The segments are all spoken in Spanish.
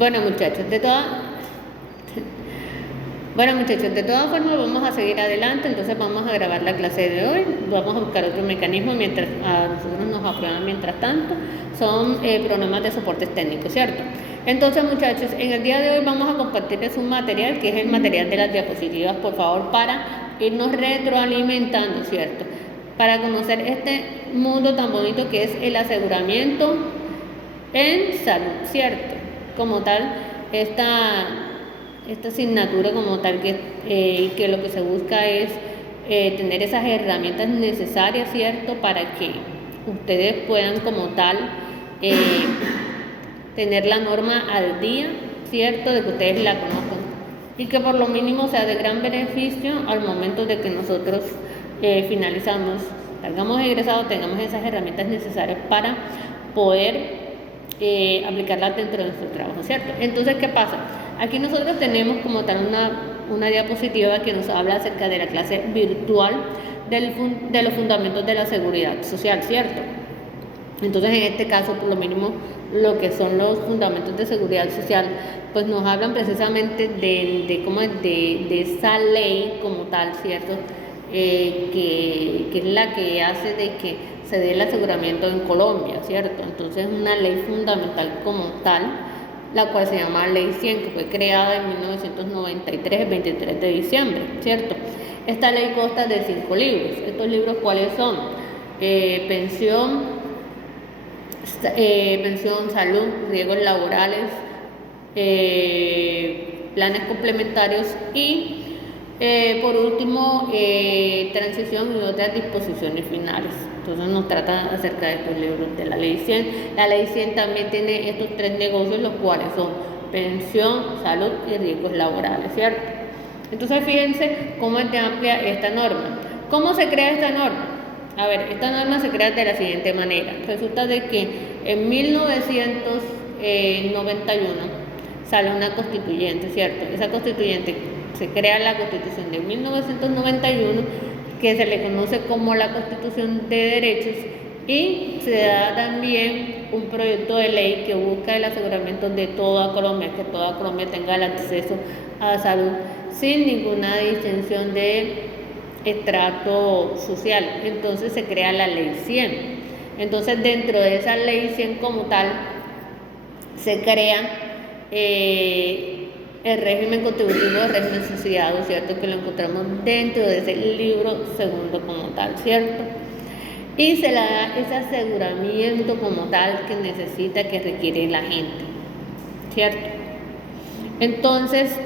Bueno, muchachos, bueno, muchachos, de todas formas vamos a seguir adelante, entonces vamos a grabar la clase de hoy, vamos a buscar otro mecanismo mientras a nosotros nos aprueban mientras tanto, son programas de soportes técnicos, ¿cierto? Entonces, muchachos, en el día de hoy vamos a compartirles un material que es el material de las diapositivas, por favor, para irnos retroalimentando, ¿cierto? Para conocer este mundo tan bonito que es el aseguramiento en salud, ¿cierto? Como tal, esta asignatura como tal que lo que se busca es tener esas herramientas necesarias, ¿cierto? Para que ustedes puedan como tal tener la norma al día, ¿cierto? De que ustedes la conozcan y que por lo mínimo sea de gran beneficio al momento de que nosotros finalizamos, salgamos egresados, tengamos esas herramientas necesarias para poder aplicarlas dentro de nuestro trabajo, ¿cierto? Entonces, ¿qué pasa? Aquí nosotros tenemos como tal una diapositiva que nos habla acerca de la clase virtual de los fundamentos de la seguridad social, ¿cierto? Entonces, en este caso, por lo mínimo, lo que son los fundamentos de seguridad social, pues nos hablan precisamente de esa ley como tal, ¿cierto? Que es la que hace de que se dé el aseguramiento en Colombia, ¿cierto? Entonces, es una ley fundamental como tal, la cual se llama Ley 100, que fue creada en 1993, el 23 de diciembre, ¿cierto? Esta ley consta de 5 libros. ¿Estos libros cuáles son? Pensión, salud, riesgos laborales, planes complementarios y, por último, transición y otras disposiciones finales. Entonces nos trata acerca de estos libros de la Ley 100. La Ley 100 también tiene estos 3 negocios, los cuales son pensión, salud y riesgos laborales, ¿cierto? Entonces fíjense cómo es de amplia esta norma. ¿Cómo se crea esta norma? A ver, esta norma se crea de la siguiente manera. Resulta de que en 1991 sale una constituyente, ¿cierto? Esa constituyente se crea la Constitución de 1991, que se le conoce como la Constitución de Derechos, y se da también un proyecto de ley que busca el aseguramiento de toda Colombia, que toda Colombia tenga el acceso a salud sin ninguna distinción de estrato social. Entonces se crea la Ley 100. Entonces dentro de esa Ley 100 como tal se crea el régimen contributivo, el régimen subsidiado, ¿cierto? Que lo encontramos dentro de ese libro segundo como tal, ¿cierto? Y se le da ese aseguramiento como tal que necesita, que requiere la gente, ¿cierto? Entonces,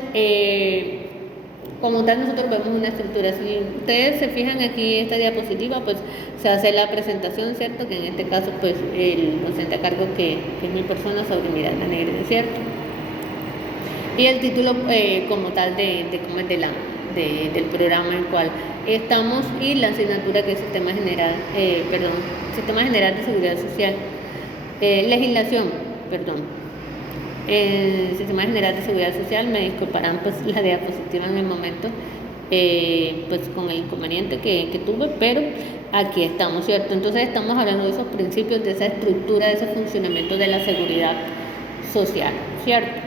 como tal nosotros vemos una estructura. Si ustedes se fijan aquí en esta diapositiva, pues se hace la presentación, ¿cierto? Que en este caso, pues el docente a cargo que es mi persona, sobre Miranda Negrete, ¿cierto? Y el título como tal del programa en el cual estamos, y la asignatura que es Sistema General de Seguridad Social, legislación, Sistema General de Seguridad Social. Me disculparán pues la diapositiva en el momento, pues con el inconveniente que tuve, pero aquí estamos, ¿cierto? Entonces estamos hablando de esos principios, de esa estructura, de ese funcionamiento de la seguridad social, ¿cierto?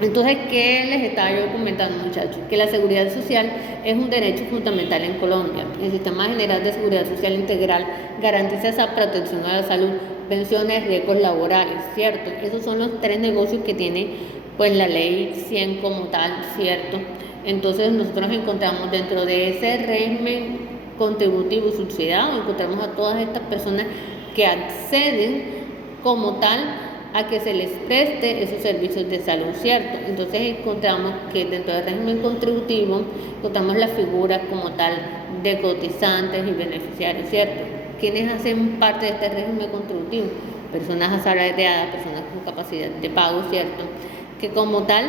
Entonces, ¿qué les estaba yo comentando, muchachos? Que la seguridad social es un derecho fundamental en Colombia. El Sistema General de Seguridad Social Integral garantiza esa protección a la salud, pensiones, riesgos laborales, ¿cierto? Esos son los 3 negocios que tiene pues la Ley 100 como tal, ¿cierto? Entonces, nosotros encontramos dentro de ese régimen contributivo subsidiado, encontramos a todas estas personas que acceden como tal a que se les preste esos servicios de salud, ¿cierto? Entonces encontramos que dentro del régimen contributivo encontramos las figuras como tal de cotizantes y beneficiarios, ¿cierto? ¿Quiénes hacen parte de este régimen contributivo? Personas asalariadas, personas con capacidad de pago, ¿cierto? Que como tal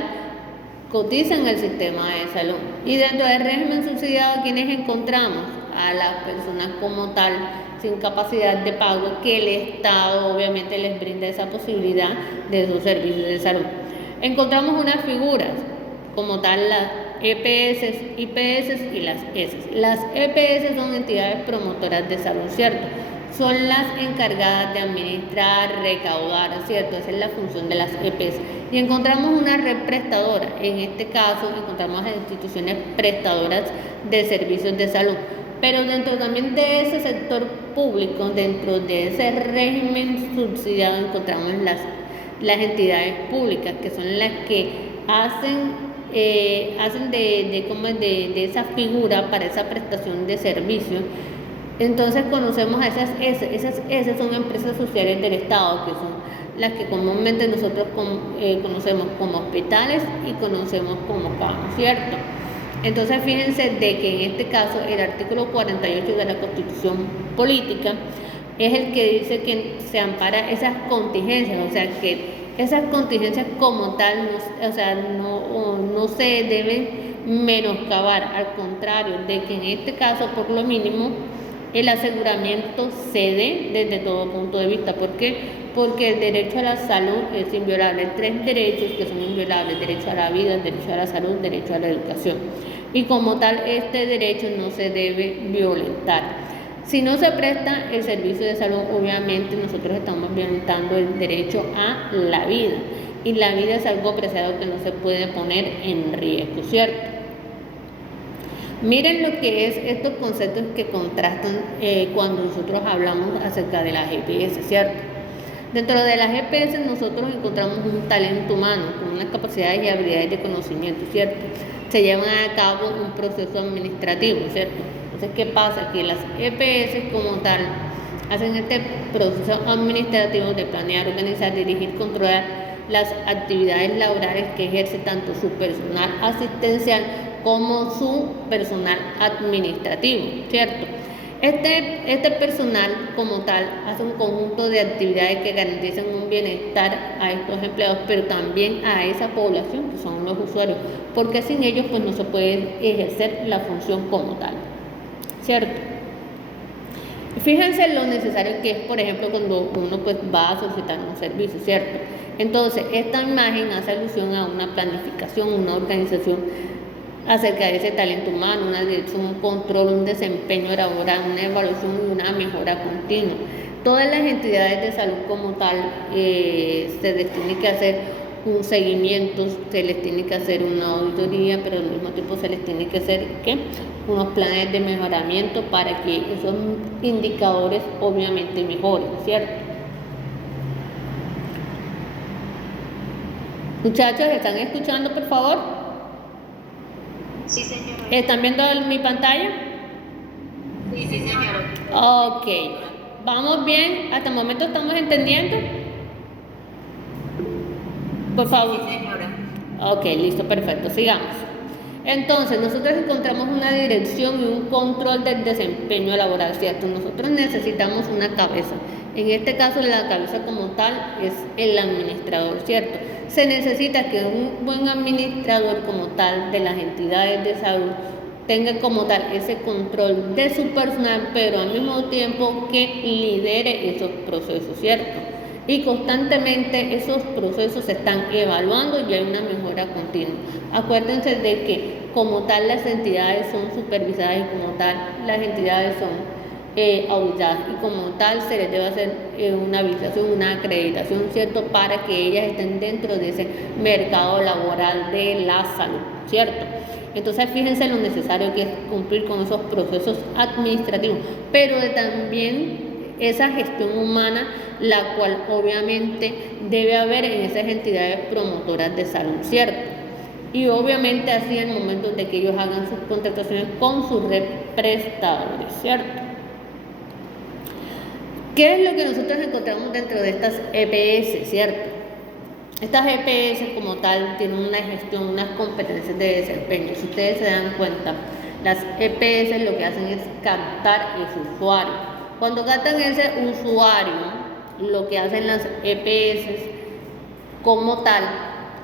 cotizan el sistema de salud. Y dentro del régimen subsidiado, ¿quiénes encontramos? A las personas como tal sin capacidad de pago, que el Estado obviamente les brinda esa posibilidad de esos servicios de salud. Encontramos unas figuras como tal, las EPS, IPS y las ES. Las EPS son entidades promotoras de salud, ¿cierto? son las encargadas de administrar, recaudar, ¿cierto? Esa es la función de las EPS. Y encontramos una red prestadora, en este caso encontramos las instituciones prestadoras de servicios de salud. Pero dentro también de ese sector público, dentro de ese régimen subsidiado, encontramos las entidades públicas, que son las que hacen de esa figura para esa prestación de servicios. Entonces conocemos a esas son empresas sociales del Estado, que son las que comúnmente nosotros conocemos como hospitales y conocemos como CAMS, ¿cierto? Entonces fíjense de que en este caso el artículo 48 de la Constitución Política es el que dice que se ampara esas contingencias, o sea que esas contingencias como tal no se deben menoscabar, al contrario, de que en este caso por lo mínimo el aseguramiento se dé desde todo punto de vista. ¿Por qué? Porque el derecho a la salud es inviolable. Hay 3 derechos que son inviolables: derecho a la vida, el derecho a la salud, el derecho a la educación. Y como tal, este derecho no se debe violentar. Si no se presta el servicio de salud, obviamente nosotros estamos violentando el derecho a la vida. Y la vida es algo preciado que no se puede poner en riesgo, ¿cierto? Miren lo que es estos conceptos que contrastan cuando nosotros hablamos acerca de las EPS, ¿cierto? Dentro de las EPS nosotros encontramos un talento humano con unas capacidades y habilidades de conocimiento, ¿cierto? Se llevan a cabo un proceso administrativo, ¿cierto? Entonces, ¿qué pasa? Que las EPS como tal hacen este proceso administrativo de planear, organizar, dirigir, controlar las actividades laborales que ejerce tanto su personal asistencial como su personal administrativo, ¿cierto? Este personal como tal hace un conjunto de actividades que garantizan un bienestar a estos empleados, pero también a esa población que son los usuarios, porque sin ellos pues no se puede ejercer la función como tal, ¿cierto? Fíjense lo necesario que es, por ejemplo, cuando uno pues va a solicitar un servicio, ¿cierto? Entonces, esta imagen hace alusión a una planificación, una organización acerca de ese talento humano, una dirección, un control, un desempeño laboral, una evaluación y una mejora continua. Todas las entidades de salud como tal se les tiene que hacer un seguimiento, se les tiene que hacer una auditoría, pero al mismo tiempo se les tiene que hacer unos planes de mejoramiento para que esos indicadores obviamente mejoren, ¿cierto? Muchachos, ¿están escuchando, por favor? Sí, señora. ¿Están viendo mi pantalla? Sí, señora. Ok. ¿Vamos bien? ¿Hasta el momento estamos entendiendo? Por favor. Sí, señora. Ok, listo, perfecto. Sigamos. Entonces, nosotros encontramos una dirección y un control del desempeño laboral, ¿cierto? Nosotros necesitamos una cabeza. En este caso, la cabeza como tal es el administrador, ¿cierto? Se necesita que un buen administrador como tal de las entidades de salud tenga como tal ese control de su personal, pero al mismo tiempo que lidere esos procesos, ¿cierto? Y constantemente esos procesos se están evaluando y hay una mejora continua. Acuérdense de que como tal las entidades son supervisadas y como tal las entidades son auditadas y como tal se les debe hacer una habilitación, una acreditación, ¿cierto? Para que ellas estén dentro de ese mercado laboral de la salud, ¿cierto? Entonces fíjense lo necesario que es cumplir con esos procesos administrativos, pero también esa gestión humana, la cual obviamente debe haber en esas entidades promotoras de salud, ¿cierto? Y obviamente así en el momento de que ellos hagan sus contrataciones con sus prestadores, ¿cierto? ¿Qué es lo que nosotros encontramos dentro de estas EPS, cierto? Estas EPS como tal tienen una gestión, unas competencias de desempeño. Si ustedes se dan cuenta, las EPS lo que hacen es captar ese usuario. Cuando captan ese usuario, lo que hacen las EPS como tal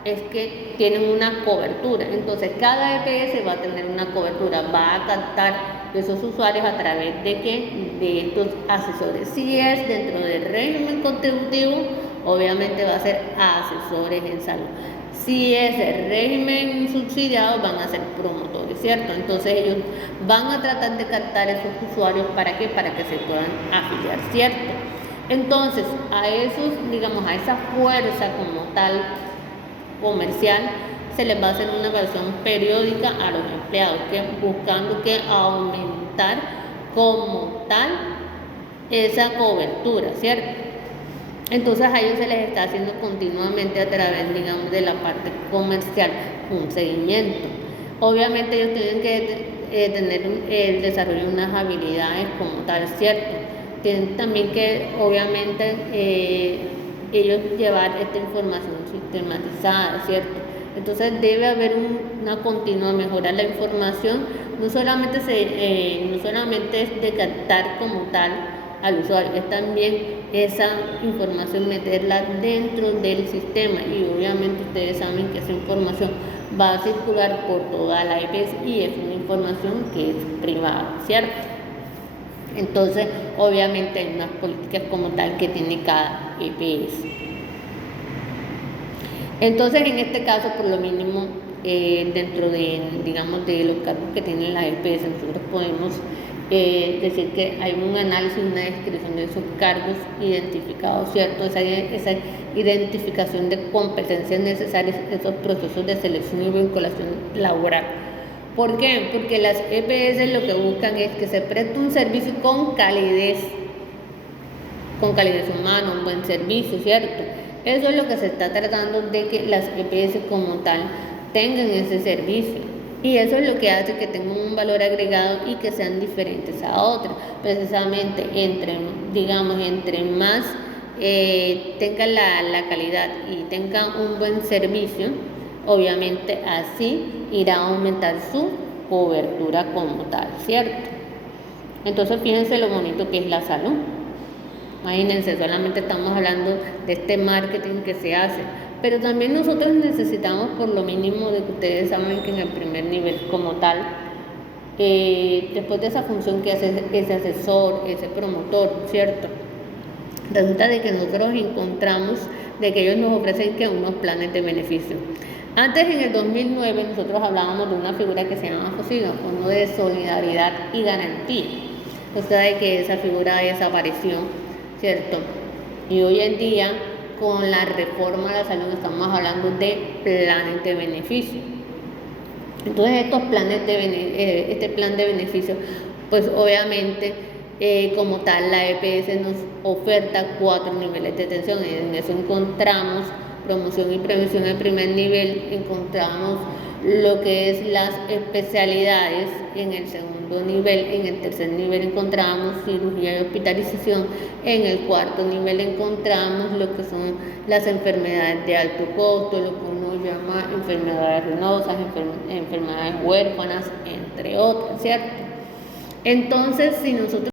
es que tienen una cobertura. Entonces cada EPS va a tener una cobertura, va a captar esos usuarios a través de estos asesores. Si es dentro del régimen contributivo obviamente va a ser asesores en salud. Si es el régimen subsidiado, van a ser promotores, ¿cierto? Entonces ellos van a tratar de captar esos usuarios, ¿para qué? Para que se puedan afiliar, ¿cierto? Entonces, a esos, digamos, a esa fuerza como tal comercial, se les va a hacer una evaluación periódica a los empleados, buscando que aumentar como tal esa cobertura, ¿cierto? Entonces a ellos se les está haciendo continuamente a través, digamos, de la parte comercial un seguimiento. Obviamente ellos tienen que tener el desarrollo de unas habilidades como tal, ¿cierto? Tienen también que, obviamente, ellos llevar esta información sistematizada, ¿cierto? Entonces debe haber una continua mejora. La información no solamente es de captar como tal al usuario, es también esa información meterla dentro del sistema, y obviamente ustedes saben que esa información va a circular por toda la EPS y es una información que es privada, ¿cierto? Entonces obviamente hay unas políticas como tal que tiene cada EPS. Entonces en este caso, por lo mínimo, dentro de, digamos, de los cargos que tienen la EPS, nosotros podemos decir que hay un análisis, una descripción de esos cargos identificados, ¿cierto? Esa identificación de competencias necesarias, esos procesos de selección y vinculación laboral. ¿Por qué? Porque las EPS lo que buscan es que se preste un servicio con calidez humana, un buen servicio, ¿cierto? Eso es lo que se está tratando, de que las EPS como tal tengan ese servicio. Y eso es lo que hace que tengan un valor agregado y que sean diferentes a otras. Precisamente entre más tengan la calidad y tengan un buen servicio, obviamente así irá a aumentar su cobertura como tal, ¿cierto? Entonces fíjense lo bonito que es la salud. Imagínense, solamente estamos hablando de este marketing que se hace, pero también nosotros necesitamos, por lo mínimo, de que ustedes saben que en el primer nivel como tal, después de esa función que hace ese asesor, ese promotor, ¿cierto? Resulta de que nosotros encontramos de que ellos nos ofrecen que unos planes de beneficio. Antes, en el 2009, nosotros hablábamos de una figura que se llama FOSIGA, Fondo de Solidaridad y Garantía. O sea, de que esa figura desapareció, ¿cierto? Y hoy en día, con la reforma de la salud, estamos hablando de planes de beneficio. Entonces este plan de beneficio, pues obviamente como tal la EPS nos oferta 4 niveles de atención. En eso encontramos promoción y prevención en primer nivel, encontramos lo que es las especialidades en el segundo nivel, en el tercer nivel encontramos cirugía y hospitalización, en el cuarto nivel encontramos lo que son las enfermedades de alto costo, lo que uno llama enfermedades ruinosas, enfermedades huérfanas, entre otras, ¿cierto? Entonces, si nosotros